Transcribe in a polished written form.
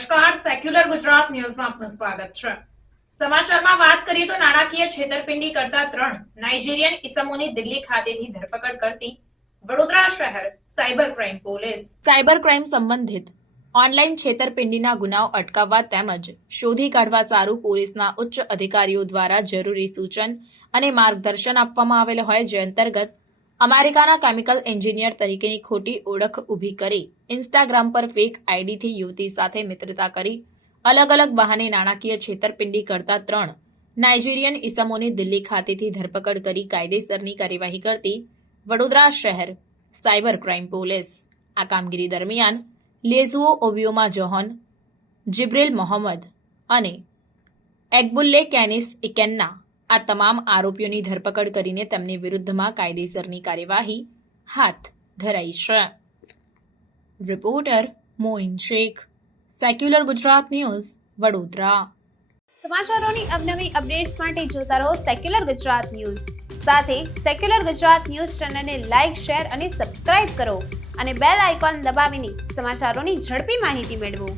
નમસ્કાર, સેક્યુલર ગુજરાત ન્યૂઝમાં આપનું સ્વાગત છે। સમાચારમાં વાત કરીએ તો નાણાકીય છેતરપિંડી કરતા 3 નાઇજીરિયન ઇસમોની દિલ્હી ખાતેથી ધરપકડ કરતી વડોદરા શહેર cyber crime police. Cyber crime સંબંધિત ઓનલાઈન છેતરપિંડીના ગુનાઓ અટકાવવા તેમજ શોધી કાઢવા સારું પોલીસના ઉચ્ચ અધિકારીઓ દ્વારા જરૂરી સૂચન અને માર્ગદર્શન આપવામાં આવેલ હોય, જે અંતર્ગત અમેરિકાના કેમિકલ એન્જિનિયર તરીકેની ખોટી ઓળખ ઊભી કરી ઇન્સ્ટાગ્રામ પર ફેક આઈડીથી યુવતી સાથે મિત્રતા કરી અલગ અલગ બહાને નાણાકીય છેતરપિંડી કરતા 3 નાઇજીરિયન ઇસમોની દિલ્હી ખાતેથી ધરપકડ કરી કાયદેસરની કાર્યવાહી કરતી વડોદરા શહેર સાયબર ક્રાઇમ પોલીસ। આ કામગીરી દરમિયાન લેઝુઓ ઓબિયોમા જોહન, જિબ્રેલ મોહમ્મદ અને એગ્બુલ્લે કેનિસ ઇકેન્ના આ તમામ આરોપીઓની ધરપકડ કરીને તેમની વિરુદ્ધમાં કાયદેસરની કાર્યવાહી હાથ ધરાઈ છે। Reporter Moin Shaikh, secular Gujarat news, Vadodara. સમાચારોની અવનવી અપડેટ્સ માટે જોતા રહો સેક્યુલર ગુજરાત ન્યૂઝ। સાથે સેક્યુલર ગુજરાત ન્યૂઝ ચેનલને લાઇક, શેર અને સબસ્ક્રાઇબ કરો અને બેલ આઇકોન દબાવીને સમાચારોની ઝડપી માહિતી મેળવો।